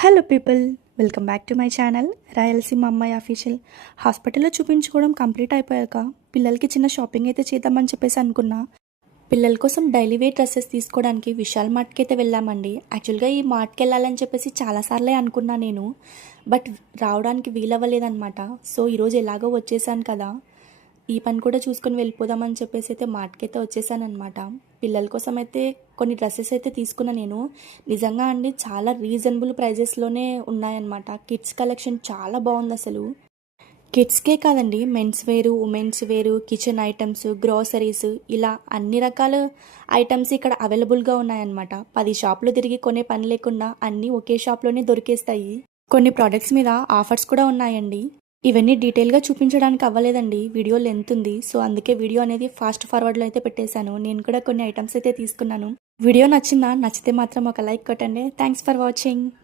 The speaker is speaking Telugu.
Hello people, welcome back to my channel Rayalaseema అమ్మాయి అఫీషియల్. హాస్పిటల్లో చూపించుకోవడం కంప్లీట్ అయిపోయాక పిల్లలకి చిన్న షాపింగ్ అయితే చేద్దామని చెప్పేసి అనుకున్నా. పిల్లల కోసం డైలీ వేర్ డ్రెస్సెస్ తీసుకోవడానికి విశాల్ మార్ట్కి అయితే వెళ్ళామండి. యాక్చువల్గా ఈ మార్ట్కి వెళ్ళాలని చెప్పేసి చాలాసార్లే అనుకున్నా నేను, బట్ రావడానికి వీలవ్వలేదన్నమాట. సో ఈరోజు ఎలాగో వచ్చేసాను కదా, ఈ పని కూడా చూసుకొని వెళ్ళిపోదామని చెప్పేసి అయితే మార్ట్కి అయితే వచ్చేసానమాట. పిల్లల కోసం అయితే కొన్ని డ్రెస్సెస్ అయితే తీసుకున్నా నేను. నిజంగా అండి, చాలా రీజనబుల్ ప్రైజెస్లోనే ఉన్నాయన్నమాట. కిడ్స్ కలెక్షన్ చాలా బాగుంది అసలు. కిడ్స్కే కాదండి, మెన్స్ వేరు, ఉమెన్స్ వేరు, కిచెన్ ఐటమ్స్, గ్రోసరీస్, ఇలా అన్ని రకాల ఐటమ్స్ ఇక్కడ అవైలబుల్గా ఉన్నాయన్నమాట. 10 షాపులు తిరిగి కొనే పని లేకుండా అన్నీ ఒకే షాప్లోనే దొరికేస్తాయి. కొన్ని ప్రోడక్ట్స్ మీద ఆఫర్స్ కూడా ఉన్నాయండి. ఇవన్నీ డీటెయిల్గా చూపించడానికి అవ్వలేదండి, వీడియో లెంత్ ఉంది. సో అందుకే వీడియో అనేది ఫాస్ట్ ఫార్వర్డ్లో అయితే పెట్టేశాను. నేను కూడా కొన్ని ఐటమ్స్ అయితే తీసుకున్నాను. వీడియో నచ్చిందా? నచ్చితే మాత్రం ఒక లైక్ కొట్టండి. Thanks for watching.